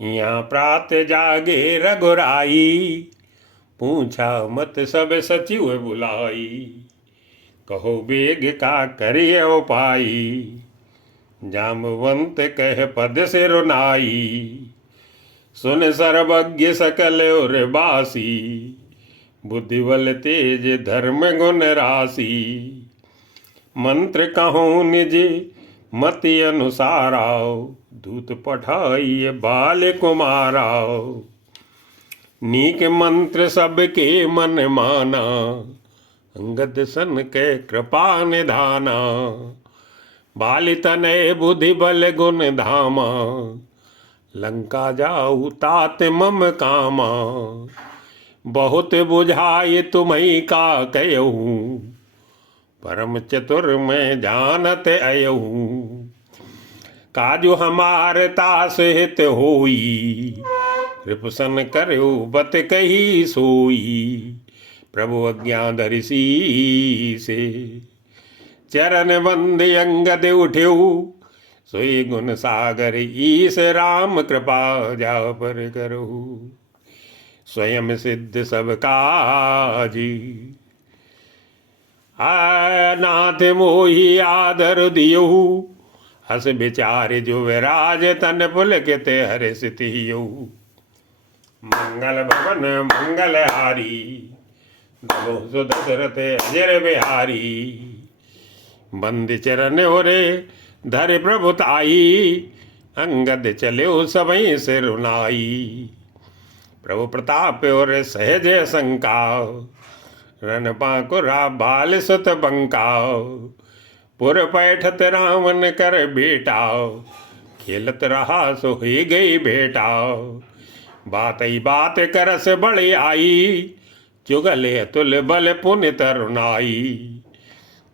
यहाँ प्रात जागे रघुराई, पूछा मत सब सचिव बुलाई। कहो बेग का करिय उपाई, जामवंत कह पद से रुनाई। सुन सर्वज्ञ सकल और बासी, बुद्धि बल तेज धर्म गुण राशि। मंत्र कहूँ निज मति अनुसाराओ, दूत पठाइए बाल कुमाराओ। नीक मंत्र सबके मन माना, अंगद सन के कृपा निधाना। बाल तनय बुद्धि बल गुण धामा, लंका जाऊ तात मम कामा। बहुत बुझाए तुम्हीं का कहूँ, परम चतुर मैं जानत अयहूँ। काजु हमार तास हित होई, रिपुसन करयो बत कही सोई। प्रभु अज्ञा धरिसी से, चरण बंद अंगद उठ्यो। सोई गुण सागर ईस राम कृपा जा पर करहु। स्वयं सिद्ध सब काजी, नाथ मोहि आदर दियहु। हस विचार जो विराज तन पुलकित हर्षितियहु। मंगल भवन मंगल हारी, नमो सु दशरथ अजर बिहारी। बंद चरण ओरे धर प्रभुताई, अंगद चले सबई सिरुनाई। प्रभु प्रताप और सहज शंकाओ, रन पाकुरा बाल सुत बंकाओ। पुर पैठत रावण कर बेटाओ, खेलत रहा सो ही गई भेटाओ। बात ही बात करस बड़े आई, चुगले अतुल बल पुण्य तरुणाई।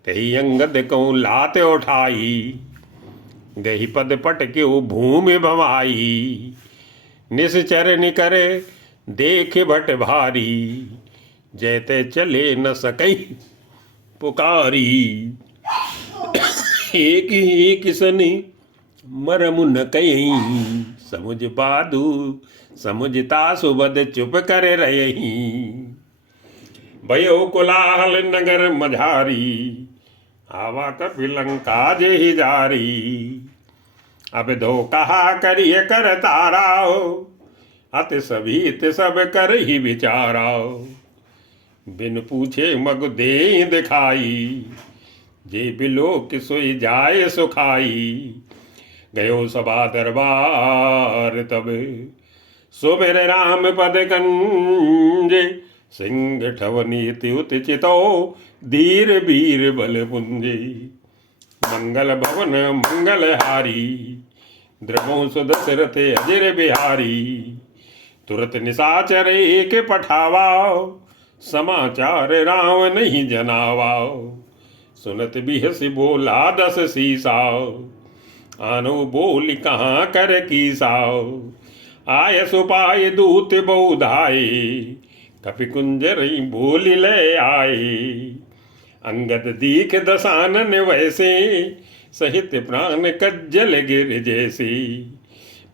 तही अंगद को लात उठाई, गही पद पट क्यों भूमि भवाई। निश्चर निकरे देख भट भारी, जैते चले न सकई पुकारी। एक एक सनी मरमु न कहीं, समुझ पादु समुझता सुबद चुप कर रही। भयो कोलाहल नगर मझारी, आवा कपिलंका जेहि जारी। अब दो कहा करिए कर ताराओ, अत सभीत सब कर ही विचाराओ। बिन पूछे मग दे दिखाई, जे बिलोक सोई जाए सुखाई। गयो सभा दरबार तब, सुमिर राम पद गंजे। सिंह ठवनीति उत चितो, धीर वीर बल पुंजे। मंगल भवन मंगल हारी, द्रवों सुदशरथ अजर बिहारी। तुरत निशाचर एक पठावाओ, समाचार राम नहीं जनावाओ। सुनत बिहसी बोला दस सीसाओ, आनो बोल कहाँ कर कीसाओ। आय सुपाय दूत बहुधाए, कपि कुंजर बोल ले आए। अंगद दीख दसानन वैसे, सहित प्राण कज्जल गिर जैसे।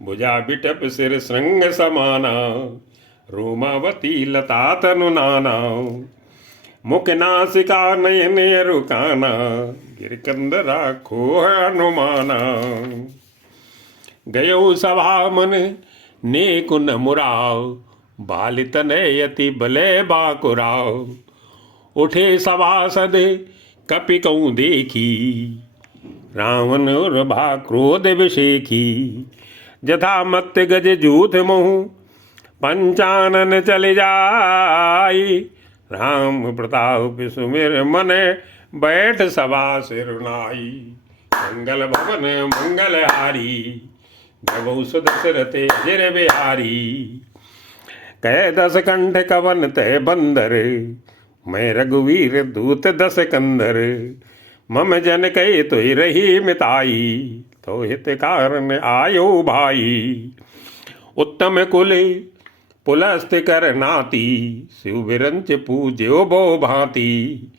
भुजा बिटप सिर श्रृंग समाना, रोमावती लता तनु नाना। मुख नासिका नयन रुकाना, गिरकंदरा खोह अनुमाना। गयो सभा मन ने कुन मुराव, बाल तनयति बले बाकुराव। उठे सभासद कपि कहूँ देखी, रावण और भा क्रोध विषेखी। जथा मत गज जूथ मोहु, पंचानन चल जाई। राम प्रताप सुमिर मन, बैठ सभा सिरुनाई। मंगल भवन मंगल हारी, प्रभु सुदशरथ अजर बिहारी। कह दस कंठ कवन तय बंदर, मैं रघुवीर दूत दस कंदर। मम जन कहे तो रही मिताई, तो हित कारण आयो भाई। उत्तम कुल पुलस्त कर नाती, शिव विरंच पूज्यो बो भांति।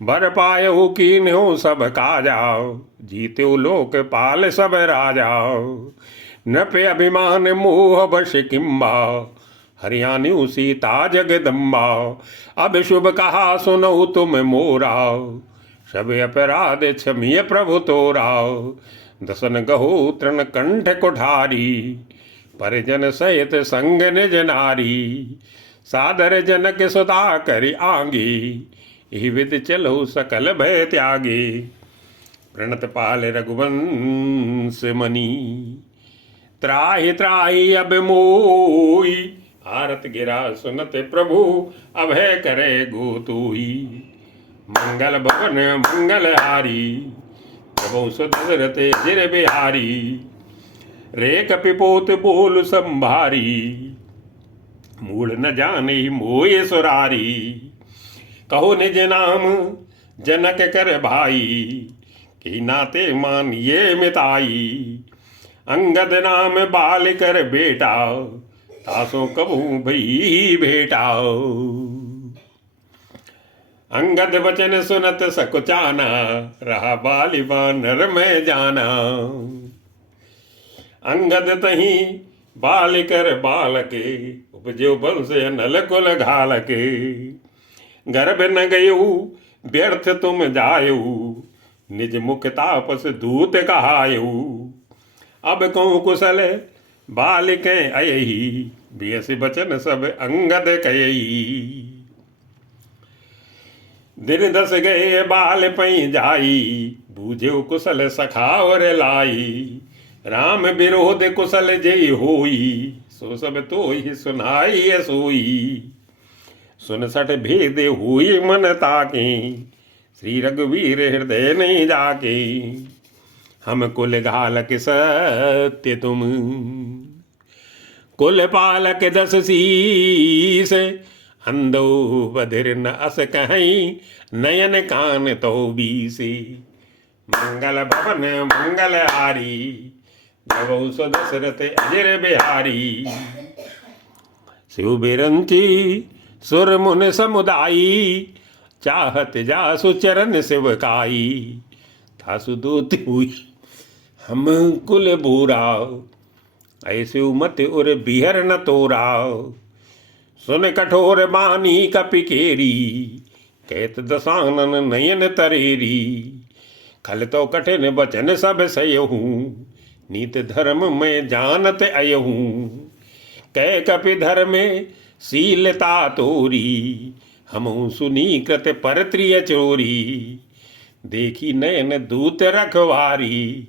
बर पायो कीन्यो सब काजाओ, जीत्यो लोक पाल सब राजाओ। नृप अभिमान मोह वश किम्बा, हरियाणु सीता जगदम्बा। अब शुभ कहा सुनो तुम मोरा, सब अपराध क्षमीय प्रभु तोरा। दसन गहो तृण कंठ कुठारी, परिजन सहित संग निज नारी। सादर जनक सुधा करि आंगी, ही विद चलो सकल भय त्यागे। प्रणत पाल रघुवंश मणि, त्राहि त्राहि अब मोई। आरत गिरा सुनत प्रभु, अभय करे गोतुई। मंगल भवन मंगल हारी, प्रभु सुदशरथ जिर बिहारी। रे कपिपोत बोल संभारी, मूल न जाने मोय सुरारी। कहो निज नाम जनक कर भाई, कि नाते मानिए मिताई। अंगद नाम बाल कर बेटा, तासो कबू भई भेटा। अंगद वचन सुनत सकुचाना, रहा बाली बानर में जाना। अंगद तही बाल कर बालके, उपजो वंश नल कुल घालके। गर्भ न गयु व्यर्थ तुम जायु, निज मुख तापस दूत कहायु। अब कहूँ कुशल बालिके अयही, बियस बचन सब अंगद कयही। दिन दस गए बाल पई जाई, बूझो कुशल सखावर लाई। राम विरोध कुशल जय होई, सो सब तो ही सुनाई सोई। सुन सठ भेद हुई मन ताके, श्री रघुवीर हृदय नहीं जाके। हम कुल घालक सत्य तुम, कुल पालक 10 शीस। अंधो बधिर न अस कहीं, नयन कान तो बीसे। मंगल भवन मंगल हारी, जबौ सुदशरथ अजिर बिहारी। शिव बिरंची सुर मुन समुदायी, चाहत जासु चरण सेवकाई। थासु दूत हुई हम कुल बूरा, ऐसे मत उर बिहर न तोरा। सुन कठोर बानी कपिकेरी, कहत दसानन नयन तरेरी। खल तो कठिन बचन सब सयहू, नीत धर्म में जानत अयहू। कह कपि धर्म शीलता तोरी, हमहु सुनी कृत परत्रिय चोरी। देखी नयन दूत रखवारी,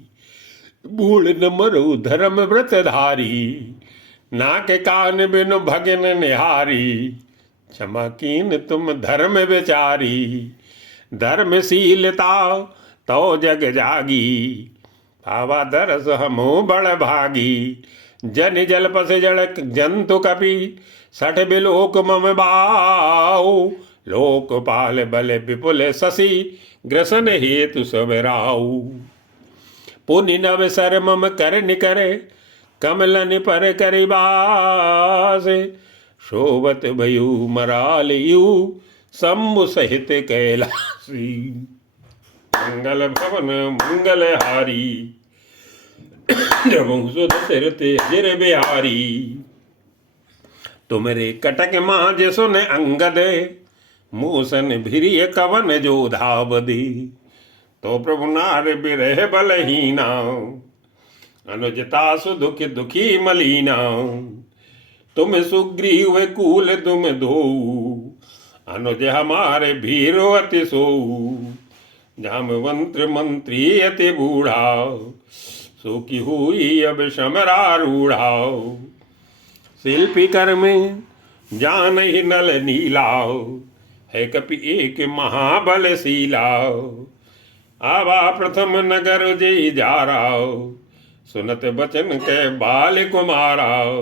भूल न मरु धर्म व्रत धारी। नाक कान बिनु भगन निहारी, क्षमा कीन तुम धर्म विचारी। धर्मशीलता तो जग जागी, पावा दरस हमो बड़ भागी। जन जल पस जड़ जंतु कपि, सठ बिलोक मम बाऊ। लोकपाल बल विपुल शशि, ग्रसन हेतु सब राऊ। पुनि नव सर मम कर निकर, कमलन पर करिबास। शोभत भयु मराल यू, शंभु सहित कैलासी। मंगल भवन मंगल हारी, जबौ सुदशरथ अजिर बिहारी। तुमरे कटक माज सुन अंगद, मूसन भिरिय कवन जोधा बदी। तो प्रभु नार बिरह बलहीना, अनुजता सुदुख दुखी मलीना। तुम सुग्रीव कूल तुम धो, अनुज हमारे भीरो अति सो। जामवंत्र मंत्री अति बूढ़ा, सो की हुई अब समरारूढ़ा। शिल्पी कर में जान ही नल नीला, है कपि एक महाबलशीला। आवा प्रथम नगर जय जारा, सुनत बचन के बाल कुमारा।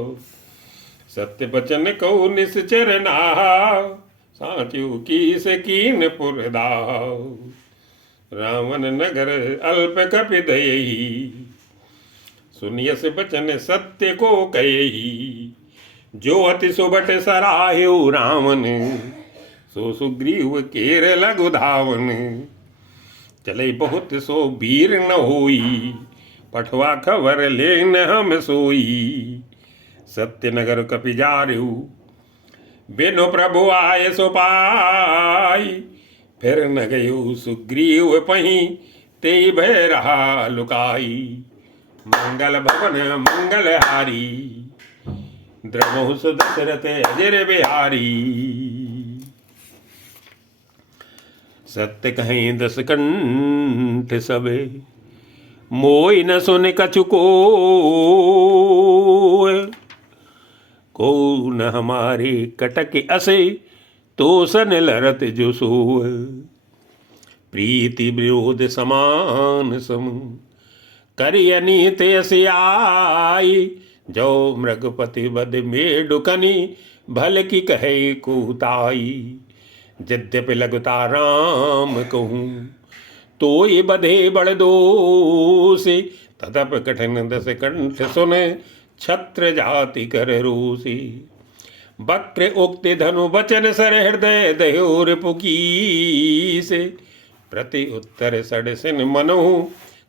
सत्य बचन को निश्चर नाहा, साचु की से कीन पुरदाहा। रावण नगर अल्प कपि दयही, सुनियस बचन सत्य को कयही। जो अति सुबट सराह्यो रावण, सो सुग्रीव केर लघु धावन। चले बहुत सो वीर न होई, पठवा खबर लेन हम सोई। सत्यनगर कपि जारु बिनु प्रभु आय सो पाई। फिर न गयो सुग्रीव पही ते भय रहा लुकाई। मंगल भवन मंगल हारी द्रवहु सुदशरथ अजर बिहारी। सत्य कहें दस कंठ सबे मोई न सुन कछु को न हमारे कटक असे तो सन लरत जो सो। प्रीति विरोध समान सम करियनीत आई। जो मृगपति बद में डुकनी भल की कहे कुताई। यद्यपि लगता राम कहूँ तो ये बधे बड़ दोष। तदप कठिन दस कंठ सुन छत्र जाति कर रोसी। वक्र उक्ति धनु वचन सर हृदय दयोर पुकी से। प्रति उत्तर सड़सिन मनु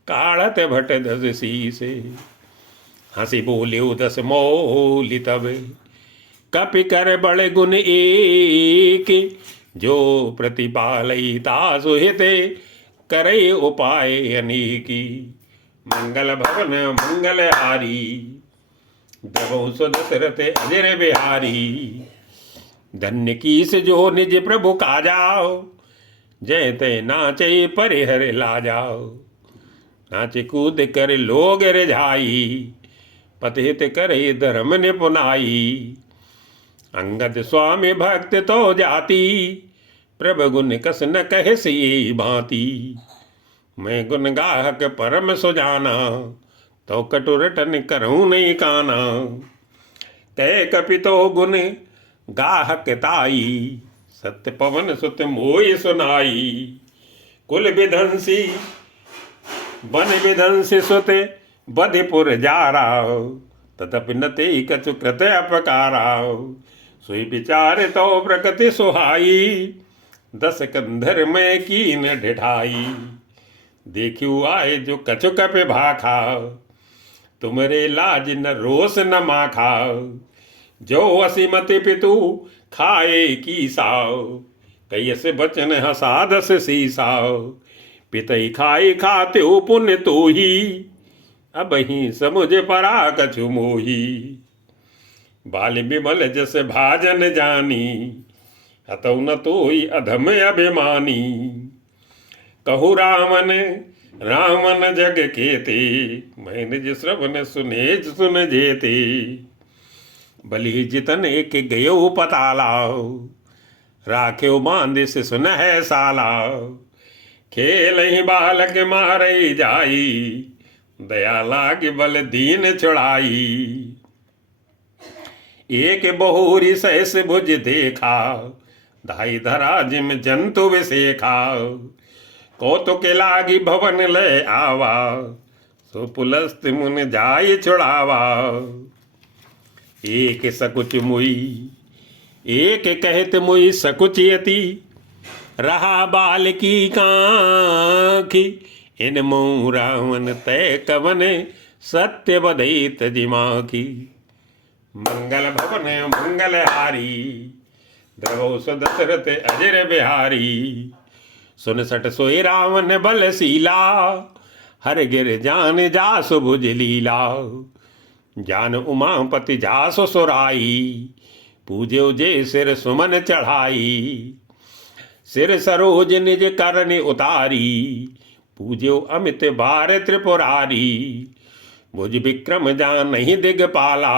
काढ़त भट दस सी। हंसी बोलियो दस मौलि तब कपि कर बड़ गुण एक। जो प्रतिपालई तासु हिते करे उपाय अनेकी। मंगल भवन मंगल हारी द्रवहु सुदशरथ अजर बिहारी। धन्य कीस जो निज प्रभु का जाओ जय ते नाचे परिहर ला जाओ। नाचे कूद कर लोग रिझाई पतित करे धर्म निपुनाई। अंगद स्वामी भक्त तो जाति प्रभु गुण कस न कह सी भांति। मैं गुण गाहक परम सुजाना तो कटुरटन करूँ नहीं काना। कह कपि तो गुण गाहक ताई सत्य पवन सुत मोय सुनाई। कुल विधंसी वन विधंसी सुत बधिपुर जारा तथपि न ते कछु कृत अपकारा। सोई विचार तो प्रकृति सुहाई दस कंधर में कीन ढिठाई। देखियो आए जो कछु कपि भाखा तुमरे लाज न रोस न माखा। जो असीमति पितु खाए की साव कैस बचन हसादस सीसाव। पितई खाई खाते पुण्य तो ही अब ही समुझ परा कछु मोही। बाल विमल जस भाजन जानी हतौ न तोई अधम अभिमानी। कहु रामन जग केते मैं निज श्रवण सुनेज सुन जेते। बलि जितन एक गयो पताला राख्यो बांध से सुन है साला। खेल ही बालक मारई जाई दया लाग बल दीन छुड़ाई। एक बहुरी सहस भुज देखा धाई धरा जिम जंतु विशेखा। कौतुक लागी भवन ले आवा सो पुलस्त मुन जाय छुड़ावा। एक सकुच मुई एक कहत मुई सकुच यति। रहा बाल की कांखी इन मुँह रावण तय कवन सत्य बदहित जिमाखी। मंगल भवन मंगल हारी द्रवहु सुदशरथ अजर बिहारी। सुन सट सोई रावण बलशीला हर गिर जान जासु भुज लीला। जान उमापति जासु सुराई पूज्यो जे सिर सुमन चढ़ाई। सिर सरोज निज करनि उतारी पूज्यो अमित भार त्रिपुरारी। भुज विक्रम जान नहीं दिगपाला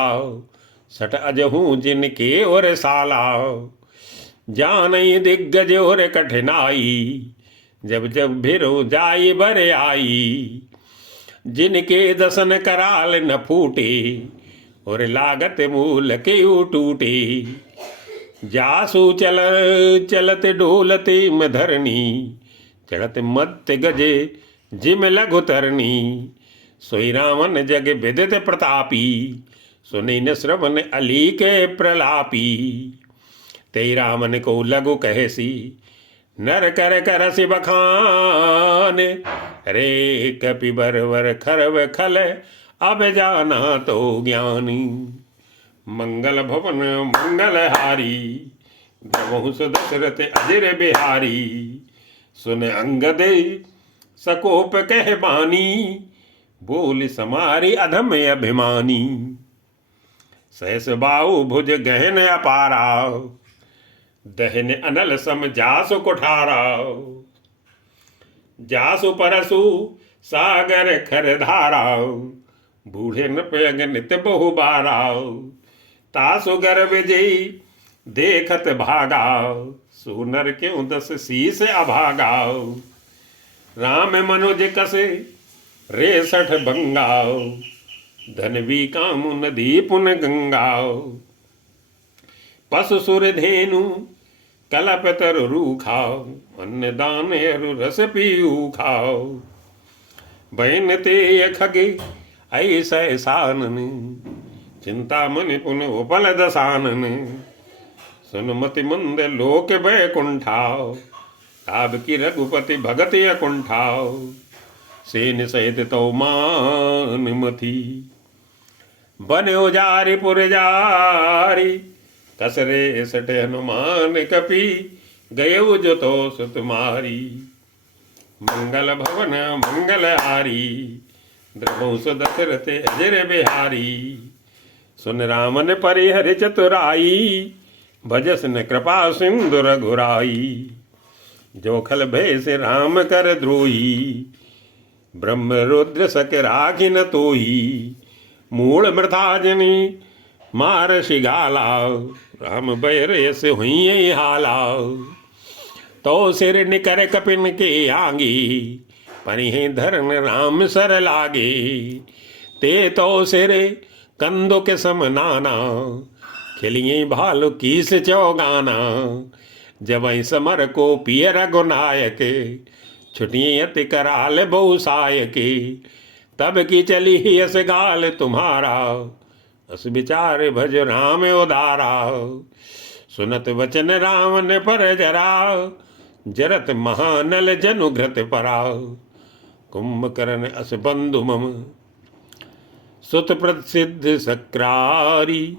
सट अजहू जिनके और साला। जान दिग्गज और कठिनाई जब जब भिरो जाई बर आई। जिनके दसन कराल न फूटे और लागत मूल के टूटे। जासु चलत डोलते में धरनी चढ़त मत गजे जिम लघु तरनी। सोई रावण जग विदित प्रतापी सुनि न श्रवण अली के प्रलापी। ते रामन को लघु कहसी नर कर करसि बखान रे कपि बरवर खरव खल अब जाना तो ज्ञानी। मंगल भवन मंगलहारी द्रवहु दशरथ अजर बिहारी। सुन अंगद सकोप कह बानी बोल समारी अधम अभिमानी। सहस बाहु भुज गहन अपारा दहन अनल सम जासु कुठारा। जासु परसु सागर खर धारा बूढ़े नृपयग नित बहु बारा। तासु गर्भ जई देखत भागा सुनर क्यों दस शीस अभागा। राम मनुज कसे रेसठ बंगाओ धनवी काम नदी पुन गंगाओ। पशु सुर धेनु कलप तरु रूखाओ अन्न दान अरु रस पीऊ खाओ। बैन ते खगे ऐसा सानन चिंता मन पुन उपल दसानन। सुनमति मंद लोक बैकुंठाओ ताब की रघुपति भगत अकुंठाओ। सेन सहित तो मान मथी बने उजारी पुरजारी। कसरे सट हनुमान कपि गये जो तो सुतमारी। मंगल भवन मंगलहारी द्रवहु दशरथ अजर बिहारी। सुन रामन परिहर चतुराई भजस न कृपा सिंधु रघुराई। जो खल भय से राम कर द्रोही ब्रह्म रुद्र सक राखी न तोही। मूल मृथाजनी मार शिगालाओ राम बैर यस हुई हालाओ। तो सिर निकर कपिन के आगी परिहे धरन राम सर लागे। ते तो सिर कंदो के सम नाना खिलिए भालु कीस चौगाना। जब समर को पिय रघुनायक छुटिए अति कराल बहु सायक। तब की चली ही यस गाल तुम्हारा अस विचार भज राम उदारा। सुनत वचन राम ने पर जरा जरत महानल जनु घृत परा। कुंभकर्ण अस बंधु मम सुत प्रसिद्ध सक्रारी।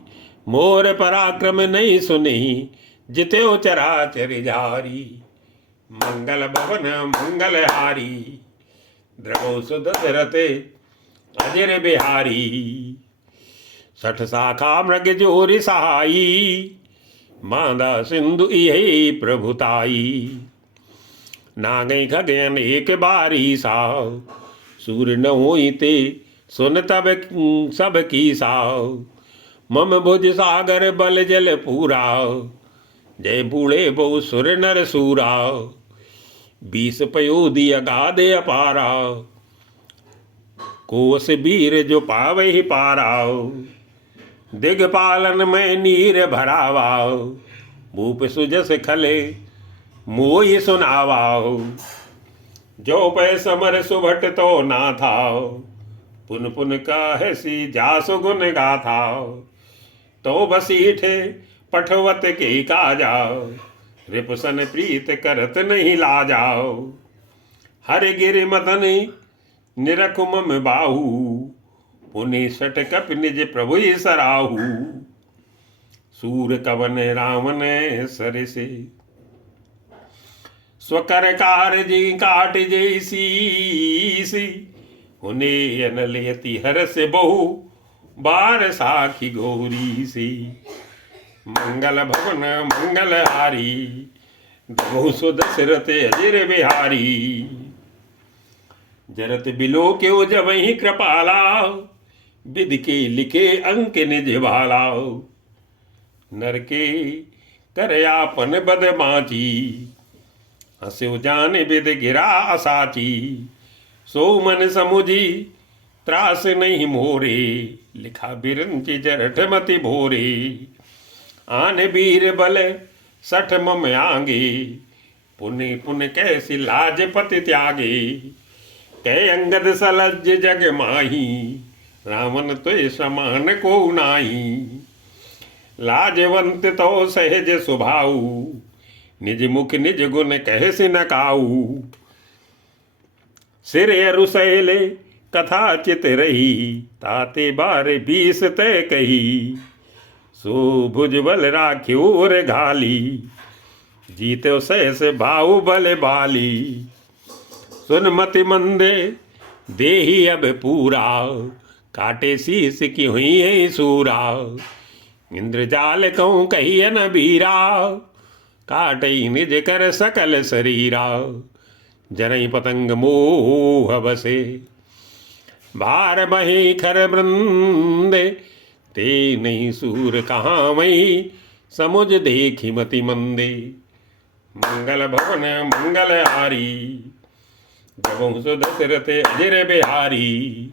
मोर पराक्रम नहीं सुनी जित्यो चराचर जारी। मंगल भवन मंगलहारी द्रवहु दशरथ अजर बिहारी। सठ शाखा मृग जोरि सहाई मांदा सिंधु यही प्रभुताई। नागई खगन एक बारी साव सूर न होते सुन तब सब की साव। मम भुज सागर बल जल पूरा जय बूढ़े बहु सुर नर सूरा। 20 पयोधि अगाध अपारा कोस वीर जो पावे ही पाराओ। दिगपालन में नीर भरावाओ भूप सुजस खले मोहि सुनावाओ। जो पै समर सुभट तो ना थाओ पुन पुन कहसी जासु गुण गाथाओ। तो बसीठे पठवत के काजाओ रिपुसन प्रीत करत नहीं लाजाओ। हरि गिरि मदन निरखु मम बाहु पुनि सट कप निज प्रभु सराहु। सूर कवन रावण सर से स्वकर कार जी काट जैसी। उन्हें अनलयति हर से बहु बार साखी गौरी सी। मंगल भवन मंगलहारी द्रवहु दशरथ अजर बिहारी। जरत बिलो के जब ही कृपाला विधि के लिखे अंक निज भाला। नर के करयापन बदमाची हस्यो जान विद गिरा असाची। सो मन समुझी त्रास नहीं मोरे लिखा बिरंची जरठ मति भोरे। आन वीर बल सठ मम आगे पुनि पुन कैसी लाज पति त्यागे। कै अंगद सलज जग माही रावण तो समान को नाही। लाजवंत तो सहज सुभाऊ निज मुख निज गुण कह से न काऊ। सिर अरुसैले कथा चित रही, ताते बार 20 तय कही। सो भुजबल राख्यो रे घाली, जीत्यो सहस बाहुबल बाली। सुन मति मंदे देही अब पूरा, काटे शीस की हुई है सूरा। इंद्रजाल कहूँ कहिए न बीरा, काटई निज कर सकल शरीरा। जनई पतंग मोह बसे, भार बही खर वृंदे। ते नहीं सूर कहाँ मई, समुझ देखी मति मंदे। मंगल भवन मंगल हारी, जबों सो दशरथ अजर बिहारी।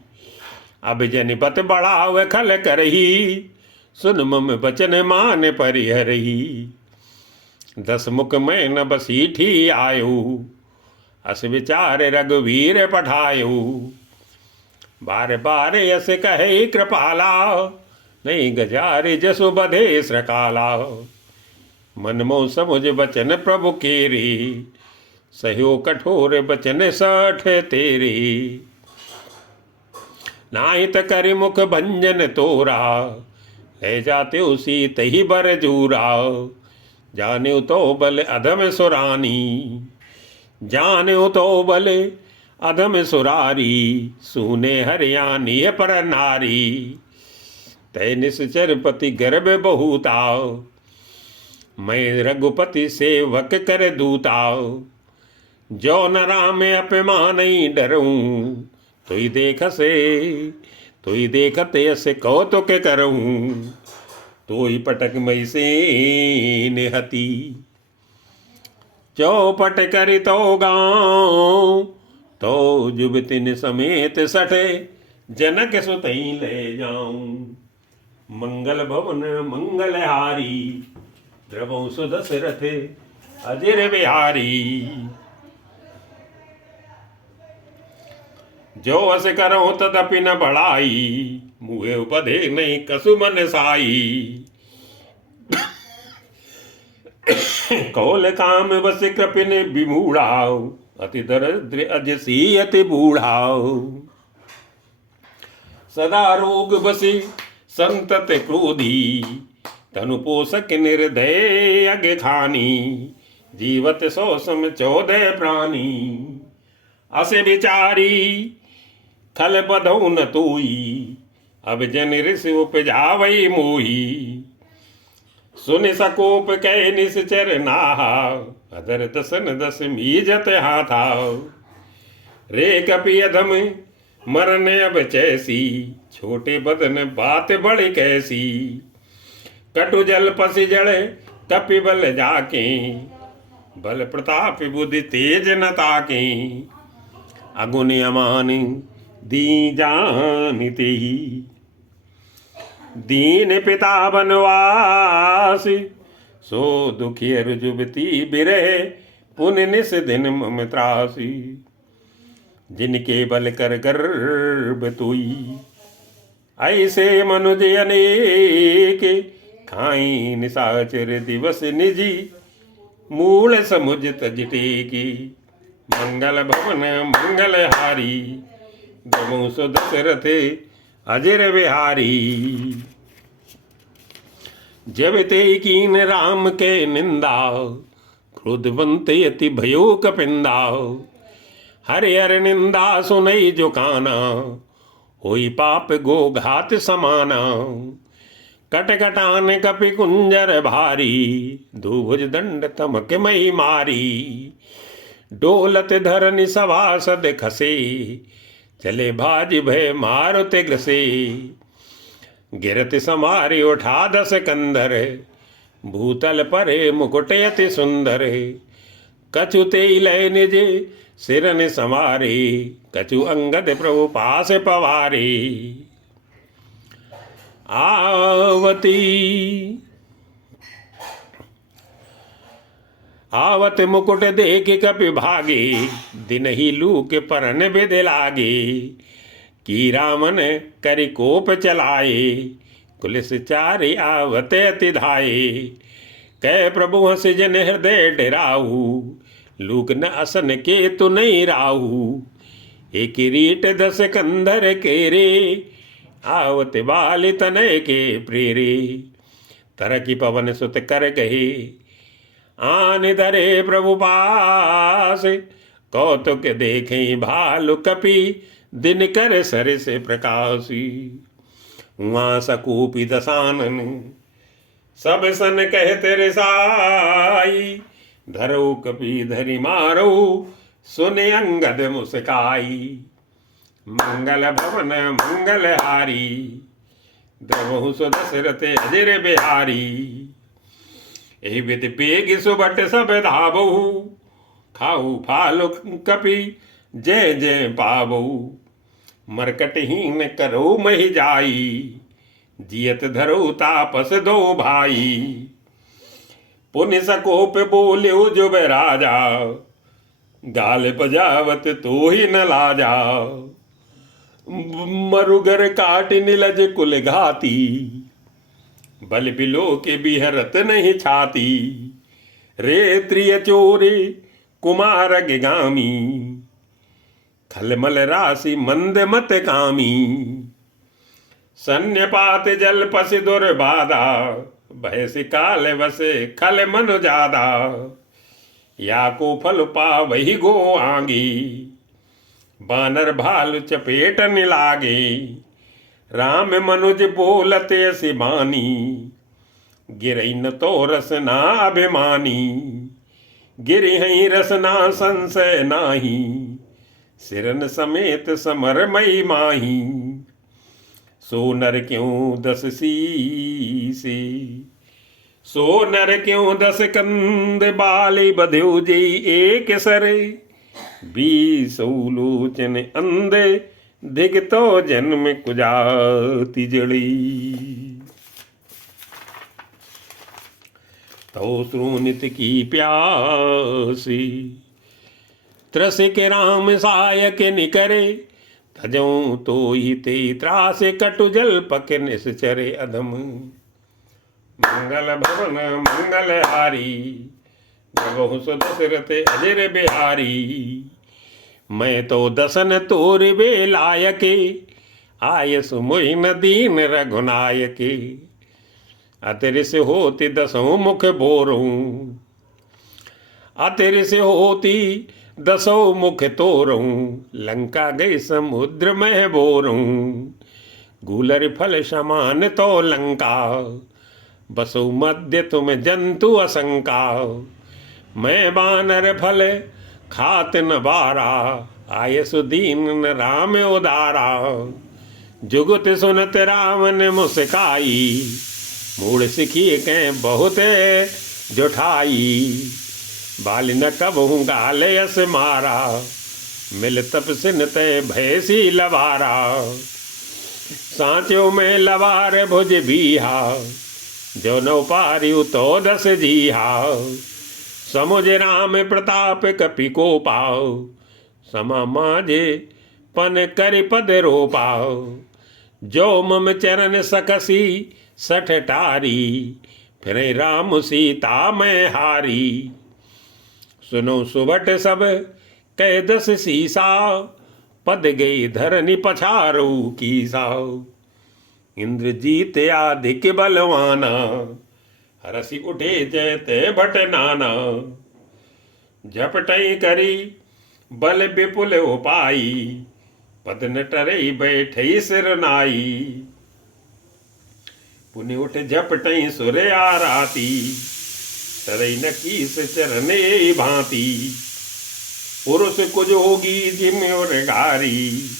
अब जनिपत बढ़ाव खल करही, सुन मम बचन मान परिहरही। 10 मुख में न बसीठी आयु, अस विचार रघुवीर पठायु। बार बार यस कहे कृपाला, नहीं गजारे जसु बधे श्रकाला। मन मोह समुझ बचन प्रभु केरी, सहयो कठोर बचन 60 तेरी। नाहित करि मुख भंजन तोरा, ले जाते उसी तही बर जूरा। जाने तो बल अधम सुरानी, जाने तो बल अधम सुरारी। सुने हरियाणी पर नारी, तय निश्चर पति गर्भ बहुता। मैं रघुपति सेवक कर दूता, जो न राम अपमान डरूं। तुई देख से तुई देखते ऐसे कौतुक करूं। तोई पटक मई से निहती, चौपट करी तो गाँव। तो जुबतिन समेत सठे, जनक सुतई ले जाऊं। मंगल भवन मंगल हारी, द्रवों सुदशरथ अजर बिहारी। जो अस करो तदपि न बढ़ाई, मुहे उपधे नहीं कसु मन साई। कौल काम बस कृपिन विमूढ़ाओ, अति दरिद्र अजसी अति बूढ़ाओ। सदा रोग बसी संतत क्रोधी, तनु पोषक निर्दय अग खानी। जीवत 100 सम 14 प्राणी, असे विचारी खल बधौ न तोई। अब जन ऋषि उपजावई मोही, सुन सकोप कै निश्चर नाहा। अदर दसन 10 मीजत हाथा। रे कपि अधम मरन अब चैसी, छोटे बदन बात बड़ी कैसी। कटु जल पसी जड़े कपि बल जाके, बल प्रताप बुद्धि तेज न ताके। अगुन अमान दी जानते ही, दीन पिता बनवासी। सो दुखी रुजुबती बिरहे, पुन निस दिन मम त्रासी। जिनके बल कर गर्भ तुई, ऐसे मनुज अनेक। खाई निशाचर दिवस निजी, मूल समुझ तज टेकी। मंगल भवन मंगल हारी, गमो सो दशरथ अजर बिहारी। जब ते कीन राम के निंदा, क्रोधवंत यति भयो कपिंदा। हरि हर निंदा सुनई जो काना, होई पाप गो घात समाना। कटकटान कपि कुंजर भारी, दुभुज दंड तमक मई मारी। डोलत धरनि सभासद खसे, चले भाज भय मारुति ग्रसे। गिरत समारे उठा 10 कंधर, भूतल परे मुकुट अति सुंदर। कछु तेई लय निज सिरन समारे, कछु अंगद प्रभु पास पवारे। आवत मुकुट देख कपि भागे, दिन ही लूक परन विध लागे। की रामन करि कोप चलाए, कुलिस चारि आवत अति धाये। कै प्रभु हंस जन हृदय डराहू, लूक न असन के तु नहीं राहू। एक किरीट 10 कंधर केरे, आवत बाल तनय के प्रेरे। तरह की पवन सुत कर गहे, आन धरे प्रभु पास। कौतुक देखें भालु कपि, दिन कर सर से प्रकाशी। वहाँ सकूपी दसानन, सब सन कह तेरे साई। धरो कपि धरि मारो, सुने अंगद मुस्काई। मंगल भवन मंगल हारी, द्रवहु सो दशरथ अजर बिहारी। एहि विधि पेग सुबट सब धाबहु, खाऊ फालु कपि जय जय पाबहु। मरकटहीन करो महि जाई, जियत धरो तापस दो भाई। पुनि सकोप बोल्यो जुब राजा, गाल बजावत तो ही न लाजा। मरुगर काट निलज कुल घाती, बल बिलो के बिहरत नहीं छाती। रे त्रिय चोरे कुमार गामी, खलमल राशि मंद मत कामी। सन्यपात जल पस दुर्बाधा, भय काल वसे खल मन जादा। या को फल पा वही गो आगी, बानर भालु चपेटन लागे। राम मनुज बोलत असि बानी, गिरई न तो रसना अभिमानी। गिरि हई रसना संशय नाही, सिरन समेत समर मई माही। सो नर क्यों 10 शीसे, सो नर क्यों 10 कंद। बाली बध्यो जी एक सर, 20 लोचन अंधे। दिगतो जन्म कुजाति जड़ी। तो श्रोनित की प्यासी, त्रस के राम सायक निकरे। तजों तो ही ते त्रास, कटु जल पक निश्चरे अधम। मंगल भवन मंगल हारी, जबहु सो दशरथ अजर बिहारी। मैं तो दसन तोर बे लायके, आयस मोहि न दीन रघुनायके। अतिरिस होती 10 मुख बोरूं, अतिरिस होती 10 मुख तोरूं। लंका गई समुद्र में बोरूं, गूलर फल समान तो लंका। बसु मध्य तुम जंतु असंका, मैं बानर फल खात न बारा। आयसु दीन न राम उदारा, जुगत सुनत रावण मुस्काई। मूड सिखी के बहुत जुठाई, बाल न कबहु गाल यस मारा। मिल तपसिन ते भैसी लवारा, सांचो में लवार भुज बीहा। जो नौ पारियु तो 10 जीहा, समुझ राम प्रताप कपि को पाओ। समा माजे पन करि पद रो पाओ, जो मम चरण सकसी 60 टारी। फिर राम सीता मैं हारी, सुनो सुबट सब कह 10 सीसा। पद गई धरनी पछारू की साओ, इंद्रजीत आदिक बलवाना। हरसी उठे जयते भट नाना, झपटई करी बल विपुल उपाई। पद न टरई बैठई सिर नाई, पुनि उठ झपटई सुर आराती। तरई न कीस चरने भांति, पुरुष कुछ होगी जिम और गारी।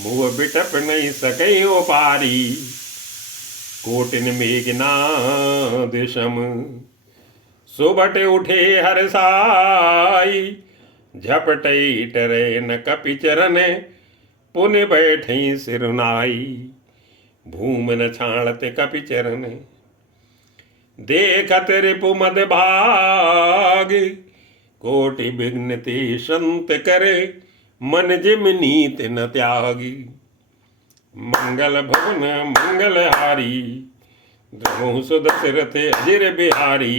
मुँह बिटप नहीं सकई ओ पारी, कोटिन मेघनाद सम। सुबट उठे हर साई, झपटई टरे न कपि चरण। पुनि बैठई सिरुनाई, भूम न छाणत कपि चरण। देखत रिपु मद भाग, कोटि विघ्न ते संत करे। मन जिम नीत न त्यागी, मंगल भवन मंगल हारी। द्रवहु सो दशरथ अजर बिहारी,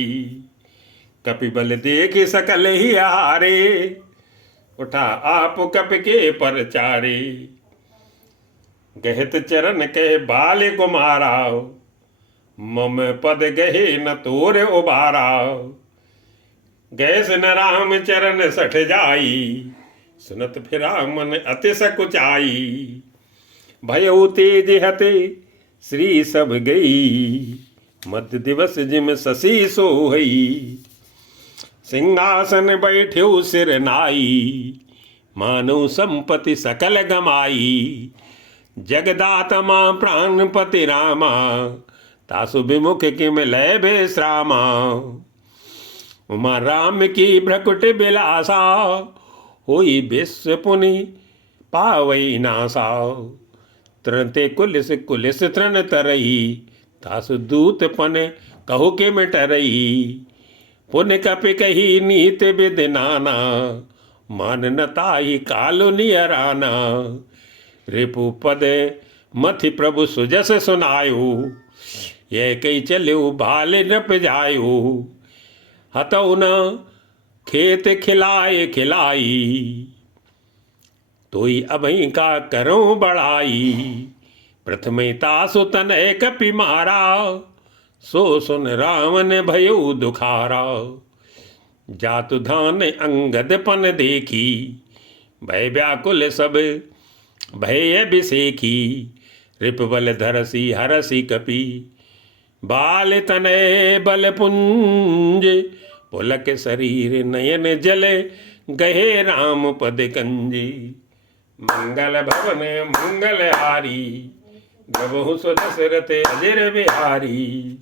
कपि बल देख सकल ही हारे। उठा आप कप के पर चारे। गहत चरण के बाल गुमारा, मम पद गहे न तोर उबारा। गैस न राम चरण सठ जाई, सुनत फिरा मन अति सकुचाई। भयउ तेज हते श्री सब गई, मध्य दिवस जिम शशि सोहई। सिंहासन बैठ्यो सिर नाई, मानो संपत्ति सकल गमाई। जगदात्मा प्राणपति रामा, तासु विमुख किम लय विश्रामा। उमा राम की भ्रकुट बिलासा, होई विश्व पुनि पावई नासा। तृणते कुलिस कुलिस तृण तरई, तासु दूत पन कहु किम टरई। पुन कपि कही नीत विधि नाना, मान न ताहि कालु नियराना। रिपु पद मथि प्रभु सुजस सुनायो, यह कई चल्यो बाल नप जायो। हतौ न खेत खिलाए खिलाई, तोई अभई का करूं बढ़ाई। प्रथमे तासु तनय कपि मारा, सो सुन रावण भयो दुखारा। जातु धान अंगद पन देखी, भय व्याकुल सब भय अभिषेकी। रिपबल धरसी हरसी कपि, बाल तनय बल पुंज। पुलक शरीर नयन जले, गहे राम पद कंजी। मंगल भवन मंगल हारी, गबहु सो दशरथ अजर बिहारी।